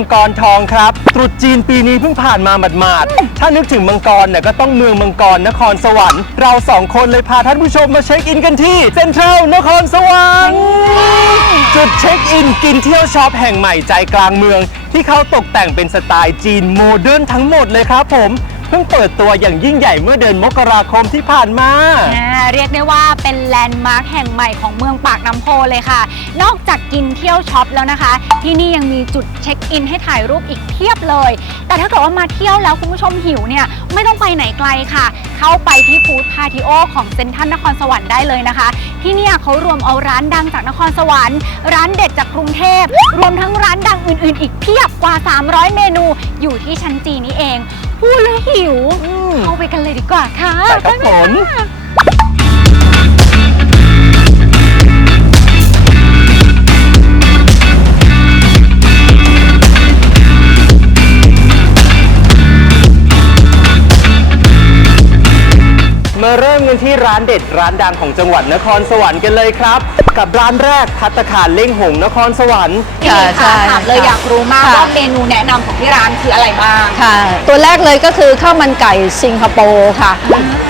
ซ่าต้อนรับปีมังกรทองครับตรุษจีนปีนี้เพิ่งผ่านมาหมาดๆถ้านึกถึงมังกรเนี่ยก็ต้องเมืองมังกรนครสวรรค์เราสองคนเลยพาท่านผู้ชมมาเช็คอินกันที่เซ็นทรัลนครสวรรค์จุดเช็คอินกินเที่ยวช็อปแห่งใหม่ใจกลางเมือง ที่เขาตกแต่งเป็นสไตล์จีนโมเดิร์นทั้งหมดเลยครับผม เพิ่งเปิดตัวอย่างยิ่งใหญ่เมื่อเดือนมกราคมที่ผ่านมา อ่าเรียกได้ว่าเป็นแลนด์มาร์คแห่งใหม่ของเมืองปากน้ำโพเลยค่ะ นอกจากกินเที่ยวช็อปแล้วนะคะ ที่นี่ยังมีจุดเช็คอินให้ถ่ายรูปอีกเพียบเลย แต่ถ้าเกิดว่ามาเที่ยวแล้วคุณผู้ชมหิวเนี่ยไม่ต้องไปไหนไกลค่ะ เข้าไปที่ฟู้ดพาติโอของเซ็นทรัลนครสวรรค์ได้เลยนะคะ ที่เนี่ยเขารวมเอาร้านดังจากนครสวรรค์ ร้านเด็ดจากกรุงเทพ รวมทั้งร้านดังอื่นๆ อีกเพียบกว่า 300 เมนู อยู่ที่ชั้นจีนี่เอง พูดแล้วหิว เข้าไปกันเลยดีกว่าค่ะไปครับผมมา ริ่มกันที่ร้านเด็ดร้านดังของจังหวัดนครสวรรค์กันเลยครับ กับร้านแรกพัตตาคารเล่งหงส์นครสวรรค์ค่ะใช่ถามเลยค่ะอยากรู้มากค่ะ ว่าเมนูแนะนำของที่ร้านคืออะไรบ้าง ค่ะ ตัวแรกเลยก็คือข้าวมันไก่สิงคโปร์ค่ะ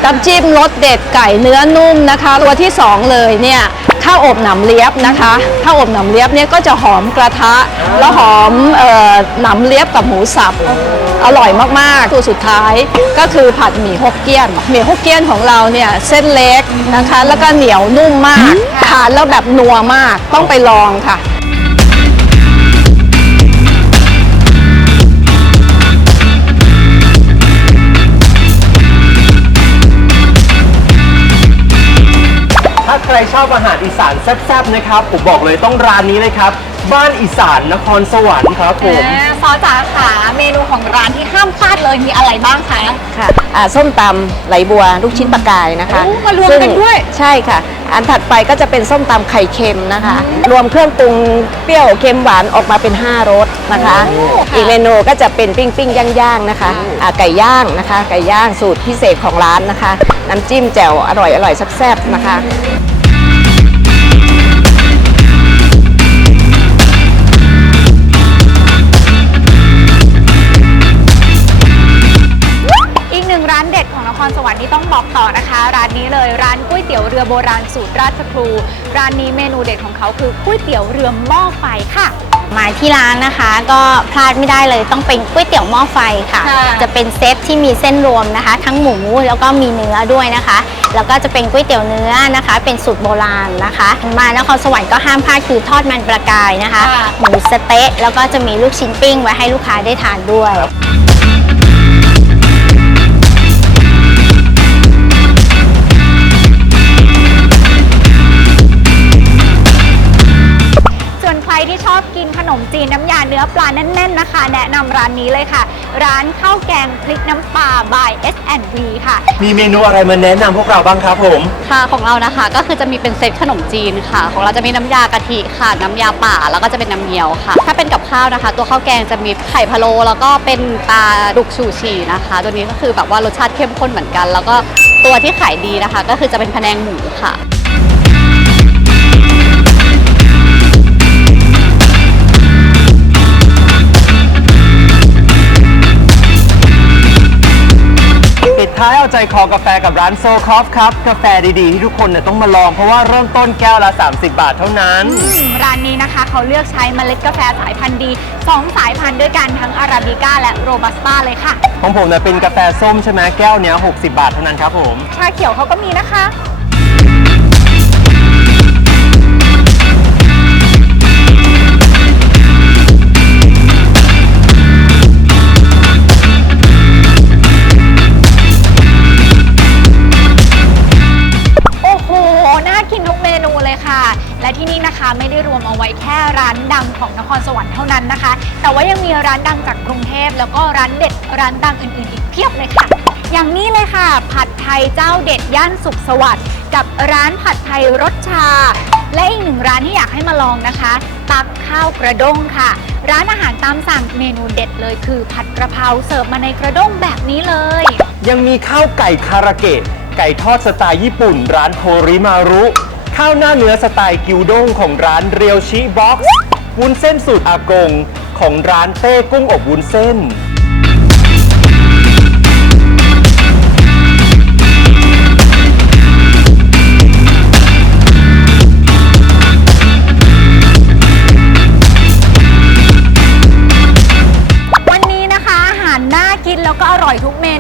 น้ำจิ้มรสเด็ดไก่เนื้อนุ่มนะคะ ตัวที่สองเลยเนี่ยข้าวอบหนำเลียบนะคะข้าวอบหนำเลียบเนี่ยก็จะหอมกระทะแล้วหอมเอ่อหนำเลียบกับหมูสับ อร่อยมากๆตัวสุดท้ายก็คือผัดหมี่ฮกเกี้ยนหมี่ฮกเกี้ยนของเราเนี่ยเส้นเล็กนะคะ แล้วก็เหนียวนุ่มมากทานแล้วแบบนัวมากต้องไปลองค่ะถ้าใครชอบอาหารอีสานแซ่บๆนะครับ ผมบอกเลยต้องร้านนี้เลยครับ บ้านอีสานนครสวรรค์ครับผม อ่าซอจ๋าขาเมนูของร้านที่ห้ามพลาดเลยมีอะไรบ้างคะ ค่ะอ่าส้มตำไหลบัวลูกชิ้นปลากายนะคะโอ้มารวมกันซึ่งด้วย ใช่ค่ะ อันถัดไปก็จะเป็นส้มตำไข่เค็มนะคะ รวมเครื่องปรุงเปรี้ยวเค็มหวานออกมาเป็น 5รสนะคะ โอ้ค่ะ อีกเมนูก็จะเป็นปิ้งปิ้งย่างย่างๆนะคะอ่าไก่ย่างนะคะ ไก่ย่างสูตรพิเศษของร้านนะคะ น้ำจิ้มแจ่วอร่อยอร่อยแซ่บๆนะคะ นะคะร้านนี้เลย ร้านก๋วยเตี๋ยวเรือโบราณสูตรราชครู ร้านนี้เมนูเด็ดของเขาคือก๋วยเตี๋ยวเรือหม้อไฟค่ะ มาที่ร้านนะคะ ก็พลาดไม่ได้เลยต้องเป็นก๋วยเตี๋ยวหม้อไฟค่ะ ค่ะ จะเป็นเซตที่มีเส้นรวมนะคะ ทั้งหมูแล้วก็มีเนื้อด้วยนะคะ แล้วก็จะเป็นก๋วยเตี๋ยวเนื้อนะคะ เป็นสูตรโบราณนะคะ มานครสวรรค์ก็ห้ามพลาดคือทอดมันปลากายนะคะหมูสะเต๊ะแล้วก็จะมีลูกชิ้นปิ้งไว้ให้ลูกค้าได้ทานด้วย นขนมจีนน้ำยาเนื้อปลาแน่นๆนะคะ แนะนำร้านนี้เลยค่ะ ร้านข้าวแกงพริกน้ำปลา by S&V ค่ะ มีเมนูอะไรมาแนะนำพวกเราบ้างครับผม ค่ะของเรานะคะก็คือจะมีเป็นเซตขนมจีนค่ะ ของเราจะมีน้ำยากะทิค่ะ น้ำยาป่าแล้วก็จะเป็นน้ำเงี้ยวค่ะ ถ้าเป็นกับข้าวนะคะ ตัวข้าวแกงจะมีไข่พะโล้แล้วก็เป็นปลาดุกชูชีนะคะ ตัวนี้ก็คือแบบว่ารสชาติเข้มข้นเหมือนกัน แล้วก็ตัวที่ขายดีนะคะ ก็คือจะเป็นพะแนงหมูค่ะ ท้ายเอาใจคอกาแฟกับร้านโซคอฟครับ กาแฟดีๆ ที่ทุกคนเนี่ยต้องมาลองเพราะว่าเริ่มต้นแก้วละ 30 บาทเท่านั้นร้านนี้นะคะเขาเลือกใช้เมล็ดกาแฟสายพันธุ์ดี 2 สายพันธุ์ด้วยกันทั้งอาราบิก้าและโรบัสต้าเลยค่ะ ของผมเนี่ยเป็นกาแฟส้มใช่ไหมแก้วเนี้ย60 บาทเท่านั้นครับผม ชาเขียวเขาก็มีนะคะ นะคะไม่ได้รวมเอาไว้แค่ร้านดังของนครสวรรค์เท่านั้นนะคะ แต่ว่ายังมีร้านดังจากกรุงเทพแล้วก็ร้านเด็ดร้านดังอื่นๆ อีกเพียบเลยค่ะ อย่างนี้เลยค่ะ ผัดไทยเจ้าเด็ดย่านสุขสวัสดิ์กับร้านผัดไทยรสชา และอีกหนึ่งร้านที่อยากให้มาลองนะคะตักข้าวกระด้งค่ะ ร้านอาหารตามสั่งเมนูเด็ดเลยคือผัดกระเพราเสิร์ฟมาในกระด้งแบบนี้เลย ยังมีข้าวไก่คาราเกะไก่ทอดสไตล์ญี่ปุ่น ร้านโทริมารุ ข้าวหน้าเนื้อสไตล์กิวด้งของร้านเรียวชิบ็อกซ์วุ้นเส้นสูตรอากง ของร้านเต้กุ้งอบวุ้นเส้นวัน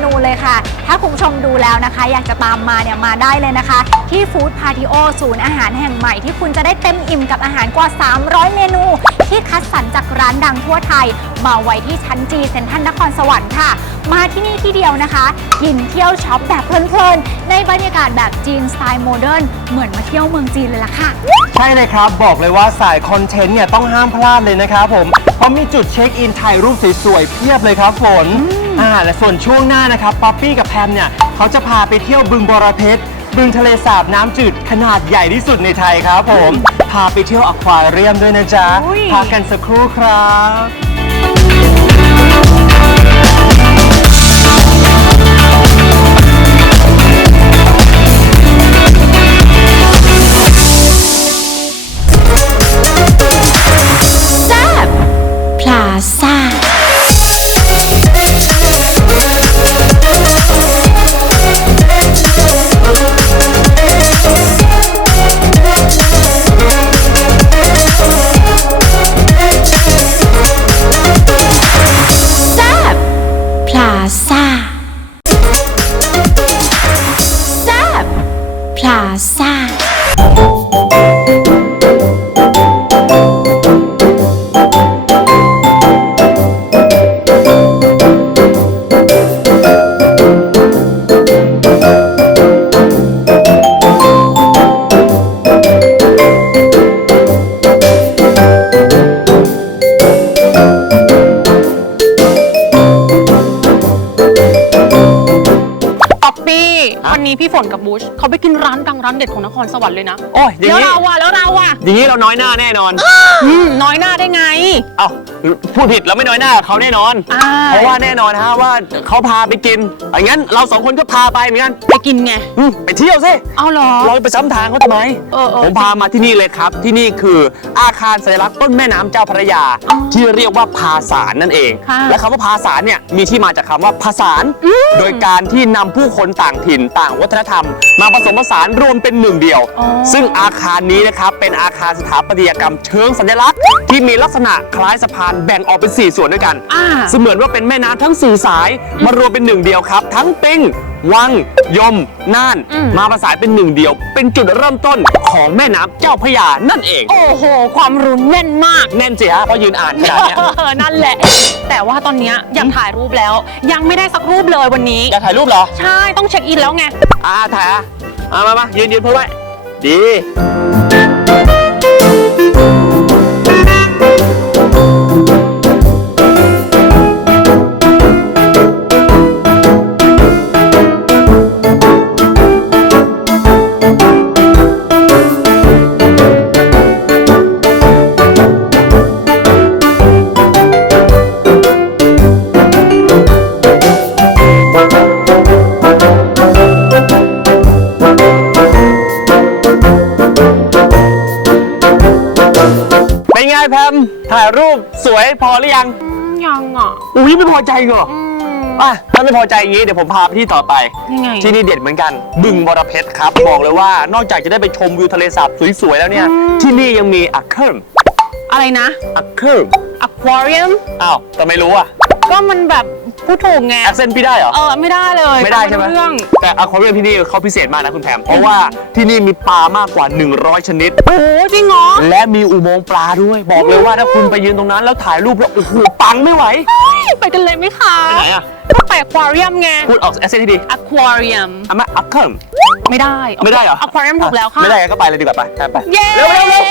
นูเลยค่ะ ถ้าคุณผู้ชมดูแล้วนะคะ อยากจะตามมาเนี่ยมาได้เลยนะคะ ที่ฟู้ดพา t ิโอศูนย์อาหารแห่งใหม่ที่คุณจะได้เต็มอิ่มกับอาหารกว่า 300 เมนู ที่คัดสรรจากร้านดังทั่วไทย มาไว้ที่ชั้นจีเซ็นทรัลนครสวรรค์ค่ะ มาที่นี่ที่เดียวนะคะ กินเที่ยวช็อปแบบเพลินๆในบรรยากาศแบบจีนสไตล์โมเดิร์นเหมือนมาเที่ยวเมืองจีนเลยล่ะค่ะ ใช่เลยครับ บอกเลยว่าสายคอนเทนต์เนี่ยต้องห้ามพลาดเลยนะครับผมเพราะมีจุดเช็คอินถ่ายรูปสวยๆเพียบเลยครับฝน อ่าและส่วนช่วงหน้านะครับป๊อปปี้กับแพมเนี่ยเขาจะพาไปเที่ยวบึงบรเพชรบึงทะเลสาบน้ำจืดขนาดใหญ่ที่สุดในไทยครับผม พาไปเที่ยวอควาเรียมด้วยนะจ๊ะอุ้ยพักกันสักครู่ครับาซ่า เด็ดของนครสวรรค์เลยนะ โอ้ยอย่างแล้วนี้เราอะแล้วเราอะอย่างนี้เราน้อยหน้าแน่นอน อืมน้อยหน้าได้ไง เอ้าพูดผิดเราไม่น้อยหน้าเขาแน่นอน อ่า เพราะว่าแน่นอนฮะว่าเขาพาไปกินอย่างนั้นเราสองคนก็พาไปเหมือนกันไปกินไง อืมไปเที่ยวสิเอาเหรอ เราจะไปซ้ำทางเขาทำไมเออเออผมพามาที่นี่เลยครับ ที่นี่คืออาคารสัญลักษณ์ต้นแม่น้ำเจ้าพระยา อ๋อที่เรียกว่าภาษานนั่นเอง ค่ะและคำว่าภาษานเนี่ยมีที่มาจากคำว่าภาษานโดยการที่นำผู้คนต่างถิ่นต่างวัฒนธรรม มาผสมผสานรวมเป็นหนึ่งเดียว อ๋อ ซึ่งอาคารนี้นะครับเป็นอาคารสถาปัตยกรรมเชิงสัญลักษณ์ ที่มีลักษณะคล้ายสะพานแบ่งออกเป็น 4 ส่วนด้วยกัน อ่า เสมือนว่าเป็นแม่น้ำทั้งสี่สายมารวมเป็นหนึ่งเดียวครับ ทั้งปิง วัง ยม น่าน อืม มาประสานเป็นหนึ่งเดียว เป็นจุดเริ่มต้นของแม่น้ำเจ้าพระยานั่นเอง โอ้โห ความรู้แน่นมากแน่นสิฮะเพราะยืนอ่านขนาดเนี้ย เออนั่นแหละ แต่ว่าตอนเนี้ยอยากถ่ายรูปแล้ว ยังไม่ได้สักรูปเลยวันนี้ อยากถ่ายรูปเหรอ ใช่ต้องเช็คอินแล้วไง อ่าถ่ายอะมามามายืนยืนเพื่อไว้ ดี ยังยังอะอุ้ยไม่พอใจเหรออืมอะถ้าไม่พอใจอย่างงี้เดี๋ยวผมพาไปที่ต่อไป ยังไงที่นี่เด็ดเหมือนกัน บึงบรเพชรครับ บอกเลยว่านอกจากจะได้ไปชมวิวทะเลสาบสวยๆแล้วเนี่ย ที่นี่ยังมีอะเคิร์มอะไรนะ อะเคิร์ม aquarium อ้าวแต่ไม่รู้อะ ก็มันแบบพูดถูกไง แอคเซนต์พี่ได้เหรอ เออไม่ได้เลยไม่ได้ใช่ไหมฟังรู้เรื่อง แต่อะควาเรียมที่นี่เขาพิเศษมากนะคุณแพมเพราะว่าที่นี่มีปลามากกว่า 100 ชนิด โอ้จริงเหรอ และมีอุโมงค์ปลาด้วย บอกเลยว่าถ้าคุณไปยืนตรงนั้นแล้วถ่ายรูปแล้วโอ้โหปังไม่ไหว ไปกันเลยไหมคะไปไหนอะก็ไป aquarium ไงพูดออกแอคเซนต์ให้ดี aquarium อะมาอะเคิร์มไม่ได้ไม่ได้เหรอ aquarium ถูกแล้วค่ะ ไม่ได้ก็ไปเลยดีกว่าไปไปไปเย้ เร็วเร็วเร็ว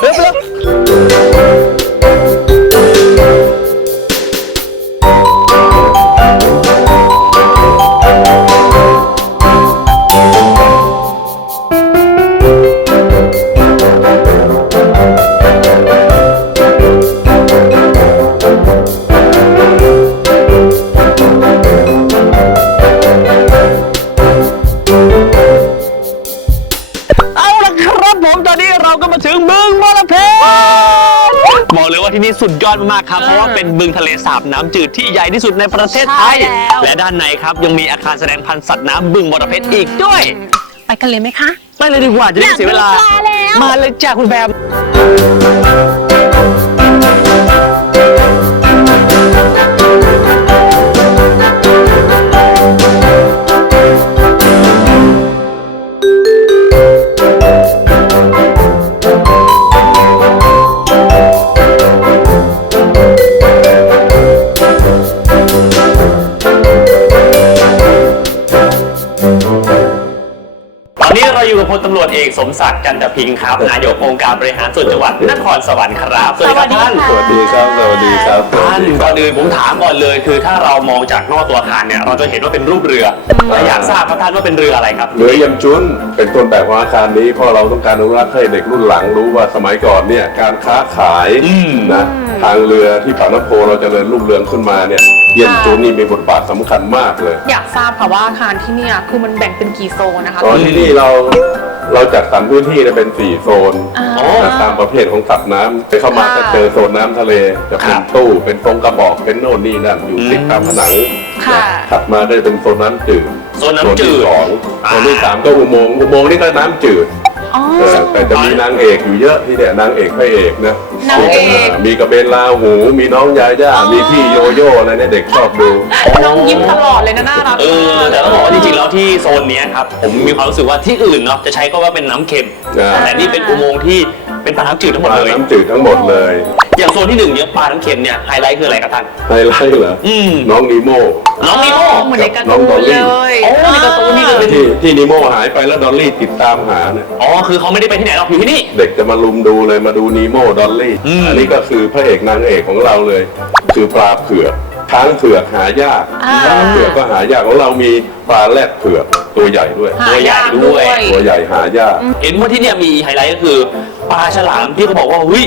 เร็วเร็ว ยอดมากๆครับ เพราะว่าเป็นบึงทะเลสาบน้ำจืดที่ใหญ่ที่สุดในประเทศไทยใช่แล้วและด้านในครับยังมีอาคารแสดงพันธุ์สัตว์น้ำบึงบรเพชรอีกด้วย ไปกันเลยไหมคะ ไปเลยดีกว่าจะได้ไม่เสียเวลา มาเลยจ้าคุณแบม มศักดิ์จันทพิงค์ครับนายกองค์การบริหารส่วนจังหวัดนครสวรรค์ครับสวัสดีครับท่านสวัสดีครับสวัสดีครับสวัท่าสนดีคก่รัอบนอื่นผมถามก่อนเลย คือถ้าเรามองจากนอกตัวอาคารเนี่ยเราจะเห็นว่าเป็นรูปเรือแต่อยากทราบครับท่านว่าเป็นเรืออะไรครับเหลือเยำจุนเป็นต้นแบบของอาคารนี้เพราะเราต้องการอนุรักษ์ให้เด็กรุ่นหลังรู้ว่าสมัยก่อนเนี่ยการค้าขายอืมนะทางเรือที่ปากน้ำโพเราจเจริญรุ่งเรืองขึ้นมาเนี่ยเยำจุนนี่มีบทบาทสำคัญมากเลย อยากทราบค่ะว่าอาคารที่เนี่ยคือมันแบ่งเป็นกี่โซนนะคะตอนที่นี่เรา เราจัดสรรพื้นที่เนี่ยเป็นสี่โซนอ๋อนะตามประเภทของสัตว์น้ำไปเข้ามาก็เจอโซนน้ำทะเล จะเป็คนรับตู้เป็นตรงกระบอกเป็นโน่นนี่นั่นอยู่ติดตามผนังค่ะนะถัดมาก็จะเป็นโซนน้ำจืดโซนน้ำจืดที่สองอ่าโซนที่สามก็อุโมงค์อุโมงค์นี่ก็น้ำจืด อ๋อ เออแต่จะมีนางเอกอยู่เยอะที่เนี่ยนางเอกพระเอกนะนางเอก มีกระเบนลาหู มีน้องยาย่ามีพี่โยโย่อะไรเนี่ยเด็กชอบดู น้องยิ้มตลอดเลยนะน่ารักเออแต่ต้องบอกว่าจริงๆแล้วที่โซนเนี้ยครับผมมีความรู้สึกว่าที่อื่นเนาะจะใช้ก็ว่าเป็นน้ำเค็ม อ่า แต่นี่เป็นอุโมงค์ที่เป็นปลาน้ำจืดทั้งหมปดลาเลย น้ำจืดทั้งหมดเลย อย่างโซนที่หนึ่งเนี่ยปลาน้ำเค็มเนี่ยไฮไลท์คืออะไรครับท่าน ไฮไลท์เหรออืมน้องนีโม่น้องนิโม่เหมือนในการ์น้องตูดอลนลี่เลย โอ้ในการ์ตูนนี่คือเป็นที่ที่นีโม่หายไปแล้วดอลลี่ติดตามหาเนี่ยอ๋อคือเขาไม่ได้ไปที่ไหนหรอกอยู่ที่นี่ เด็กจะมาลุมดูเลยมาดูนีโม่ดอลลี่ อืม อันนี้ก็คือพระเอกนางเอกของเราเลย คือปลาเผือกช้างเผือกหายากปลาเผือกก็หายากของเรามีปลาแรดเผือกตัวใหญ่ด้วย หายากด้วย ตัวใหญ่หายาก เห็นว่าที่เนี่ยมีไฮไลท์ก็คือปลาฉลามที่เขาบอกว่าเฮ้ย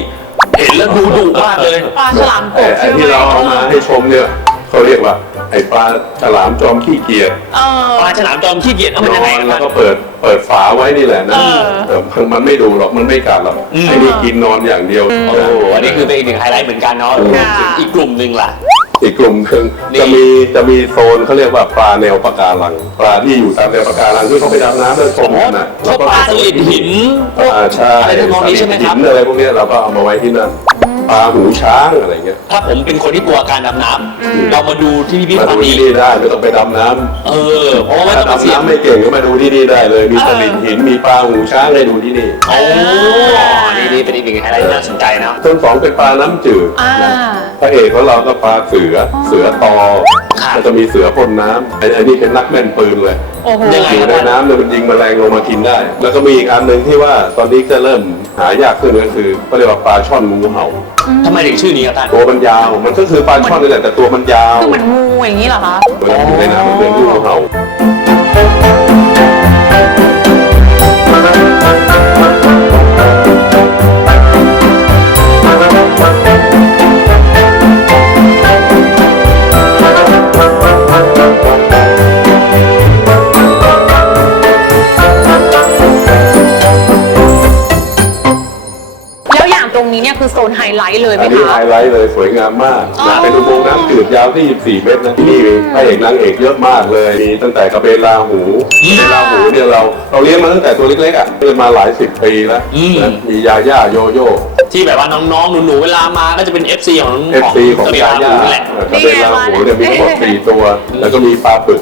เห็นแล้วดูดุมากเลย ปลาฉลามกไอ้บไอ้ใช่ไหมที่เราเอามาให้ชมเนี่ยเขาเรียกว่า ไอ้ปลาฉลามจอมขี้เกียจเออ ปลาฉลามจอมขี้เกียจเอานมันยังไงอนคแล้รัวบ ก็เปิดเปิดฝาไว้นี่แหละนะเออ เออมันมันไม่ดูหรอกมันไม่กัดหรอกอืม ไอ้นี่กินนอนอย่างเดียว โอ้โหอันนี้คือเป็นอีกหนึ่งไฮไลท์เหมือนกันเนาะค่ะอีกกลุ่มหนึ่งล่ะ อีกกลุ่มหนึ่งนี่ จะมีจะมีโซนเขาเรียกว่าปลาแนวปะการัง ปลาที่อยู่ตามแนวปะการังที่เขาไปดำน้ำแล้วชมกันนะพวกปลาสลิดหินพวกอ่าใช่อะไรทำนองนี้ใช่ไหมครับ หินอะไรพวกเนี้ยเราก็เอามาไว้ที่นั่น ปลาหูช้างอะไรเงี้ยถ้าผมเป็นคนที่กลัวการดำน้ำเรามาดูที่พิพิธมาภัดูณฑ์ที่นี้นี่ได้ไม่ต้องไปดำน้ำเออ เพราะว่าไม่ถ้าต้องมาเสียดำน้ำไม่เก่งก็มาดูที่นี่ได้เลย มีสลิดหินมีปลาหูช้างให้ดูที่นี่โอ้นี่นี่เป็นอีกหนึ่งไฮไลท์ที่น่าสนใจนะ ต้นสองเป็นปลาน้ำจืดอ่า นะพระเอกของเราก็ปลาเสือเสือตอครับแล้วก็มีเสือพ่นน้ำไอ้ไอ้นี่เป็นนักแม่นปืนเลย โอ้โห ยังไง อยู่ในน้ำเนี่ยมันยิงแมลงลงมากินได้ แล้วก็มีอีกอันหนึ่งที่ว่าตอนนี้ก็เริ่มหายากขึ้นก็คือเขาเรียกว่าปลาช่อนงูเห่า ทำไมถึงชื่อนี้ครับท่านตัวมันยาว มันก็คือปลาช่อนนี่แหละแต่ตัวมันยาวคือเหมือนงูอย่างนี้เหรอคะ เวลาอยู่ในน้ำมันเป็นงูเห่า ไลท์เลยไหมอันนี้คะไฮไลท์เลยสวยงามมากนะเป็นอุโมงค์น้ำจืดยาวที่ 24 เมตรนะที่นี่พระเอกนางเอกเยอะมากเลยมีตั้งแต่กระเบนลาหูกระเบนลาหูเนี่ยเราเราเลี้ยงมาตั้งแต่ตัวเล็กๆอะเลี้ยงมาหลายสิบปีแล้วอืม นะมียาย่าโยโย่ ที่แบบว่าน้องๆ หนูๆ เวลามาก็จะเป็น FC ของเอฟซีของกระเบียยาร์ย่านี่แหละ กระเบนลาหูเนี่ยมีทั้งหมดสี่ตัว แล้วก็มีปลาปึก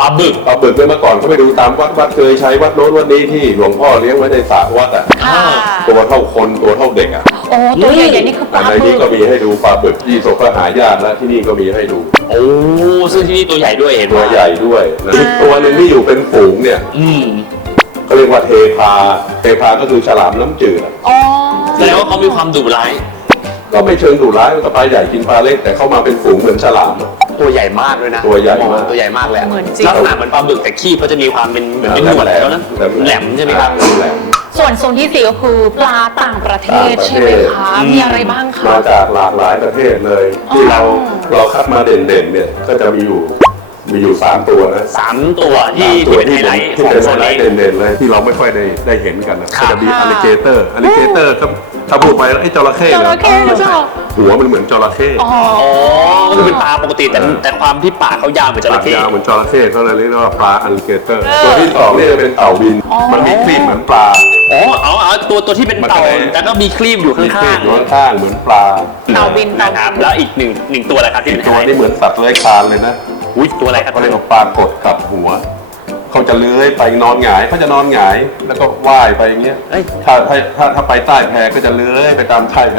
ปลาบึกปลาปึกเนี่ยเมื่อก่อนเขาไปดูตามวัดวัดเคยใช้วัดโน้นวัดนี้ที่หลวงพ่อเลี้ยงไว้ในสระวัดอะค่ะ ตัวเท่าคนตัวเท่าเด็กอะโอ้ตัวใหญ่ๆนี่คือปอัลานในบึนี้กก็มีให้ดูปลาปึกที่สงขลาหายากแล้วที่นี่ก็มีให้ดูโอ้ซึ่งที่นี่ตัวใหญ่ด้วยเห็นตัวว่าใหญ่ด้วยนะอีกตัวหนึ่งที่อยู่เป็นฝูงเนี่ยอืมเขาเรียกว่าเทพาเทพาก็คือฉลามน้ำจืดอะอ๋อแสดงว่าเขามีความดุร้ายก็ไม่เชิงดุร้ายมันก็ปลาใหญ่กินปลาเล็กแต่เข้ามาเป็นฝูงเหมือนฉลามอะ ตัวใหญ่มากด้วยนะตัวใหญ่มาก ตัวใหญ่มากเลยเหมือนจริง ลักษณะเหมือนปลาบึกแต่ขี้เขาจะมีความเป็นเหมือนเป็นหนวดแล้วนะแหลมใช่ไหมครับ แหลม ส่วนโซนที่สี่ก็คือปลาต่างประเทศใช่ไหมคะ อืม มีอะไรบ้างคะ มาจากหลากหลายประเทศเลย ที่เราเราคัดมาเด่นๆเนี่ยก็จะมีอยู่มีอยู่สามตัวนะสามตัวที่สามที่เป็นไฮไลท์ที่ของเป็นโซไฮนไลนี้ ท์เด่นๆเลยที่เราไม่ค่อยได้ได้เห็นกันนะครัก็บจะมีอ l ลิเกเตอร์อ l ลิเกเตอร์ก็ ถ้าพูดไปแล้วไอ้จระเข้จระเข้หรือเปล่า หัวมันเหมือนจระเข้อ๋อก็คือเป็นปลาปกติแต่แต่ความที่ปากเขายาวเหมือนจปาระกเข้ยาวเหมือนจระเข้เขาเลยเรียกว่าปลาอ l ลิเกเตอร์ ตัวที่สองนี่จะเป็นเต่าบิน มันมีครีบเหมือนปลา อ๋อเอาเอาตัวตัวที่เป็นเต่ามันก็เลยแต่ก็มีครีบอยู่มีครีข้าบงอยู่ข้างๆเหมือนปลาเต่าบินๆเต่านะครับแล้วอีกหนึ่งหนึ่งตัวอะไรครับที่เป็นไฮตัวไลท์นี้เหมือนสัตว์เลื้อยคลานเลยนะ อุ้ยตัวอะไรครับเขาเรียกว่าปลากดกับหัว เขาจะเลื้อยไปนอนหงายเขาจะนอนหงายแล้วก็ว่ายไปอย่างเงี้ยเอ้ยถ้าถ้าถ้าถ้าไปใต้แพก็จะเลื้อยไปตามใต้แพ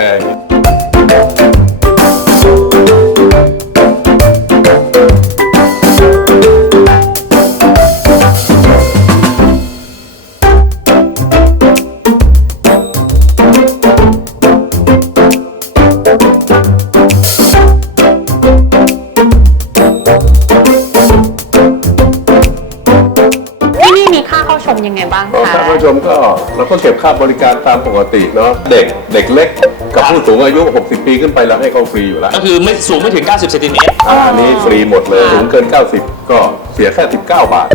ยังไงบ้างก็คะท่านผู้ชมก็เราก็เก็บค่าบริการตามปกติเนาะเด็กเด็กเล็กกับผู้สูงอายุ 60 ปีขึ้นไปเราให้เขาฟรีอยู่แล้วก็คือไม่สูงไม่ถึง 90เซนติเมตรอันนี้ฟรีหมดเลยสูงเกิน 90 ก็เสียแค่ 19 บาท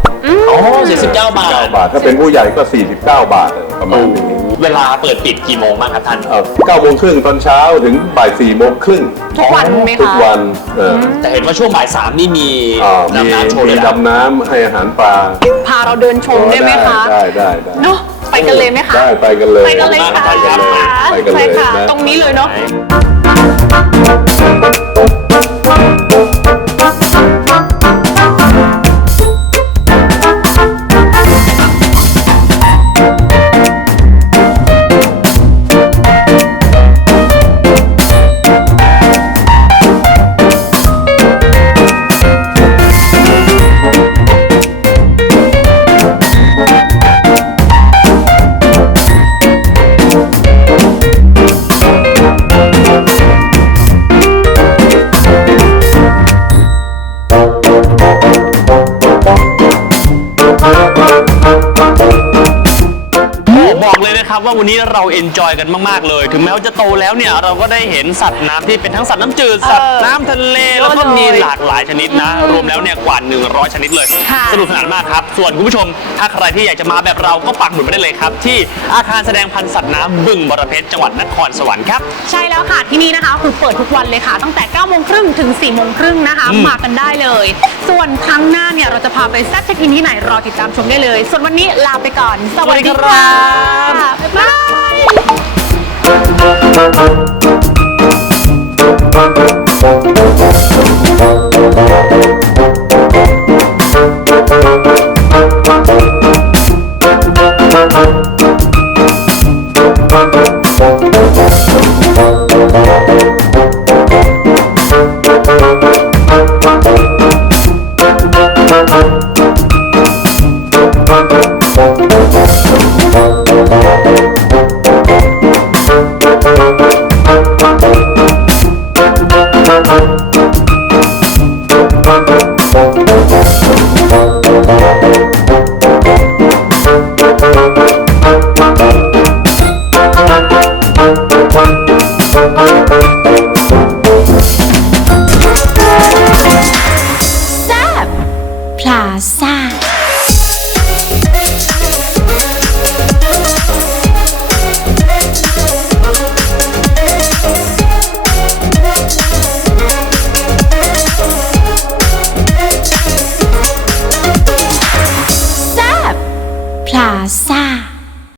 อ๋อ49บาท9บาท ถ้าเป็นผู้ใหญ่ก็ 49 บาทประมาณนี้ เวลาเปิดปิดกี่โมงบ้างครับท่าน เอ่อ9โมงครึ่งตอนเช้าถึงบ่าย4โมงครึ่งทุกวันไหมทุกคะวันเออแต่เห็นว่าช่วงบ่ายสามนี่มีอ่ามีดำน้ำโชว์มีเลยนะ ดำน้ำให้อาหารปลาพาเราเดินชมได้ไหมคะได้ได้ได้เนาะไปกันเลยไหมคะ ได้ไปกันเลยไปกันเลยค่ะไปกันเลยไปกันเลใช่ยค่ะ นะ ตรงนี้เลยเนาะ นะครับว่าวันนี้เราเอนจอยกันมากๆเลย ถึงแม้ว่าจะโตแล้วเนี่ยเราก็ได้เห็นสัตว์น้ำที่เป็นทั้งสัตว์น้ำจืด สัตว์น้ำทะเลแล้วก็มีหลากหลายชนิดนะ รวมแล้วเนี่ยกว่า 100 ชนิดเลย ค่ะสนุกสนานมากครับ ส่วนคุณผู้ชม ถ้าใครที่อยากจะมาแบบเราก็ปักหมุดมาได้เลยครับ ที่อาคารแสดงพันธุ์สัตว์น้ำบึงบรเพชรจังหวัดนครสวรรค์ครับ ใช่แล้วค่ะที่นี่นะคะคือเปิดทุกวันเลยค่ะ ตั้งแต่9โมงครึ่งถึง4โมงครึ่งนะคะ อืม มากันได้เลย ส่วนครั้งหน้าเนี่ยเราจะพาไปแซ่บเช็คอินที่ไหนรอติดตามชมได้เลย ส่วนวันนี้ลาไปก่อน สวัสดีค่ะ Bye!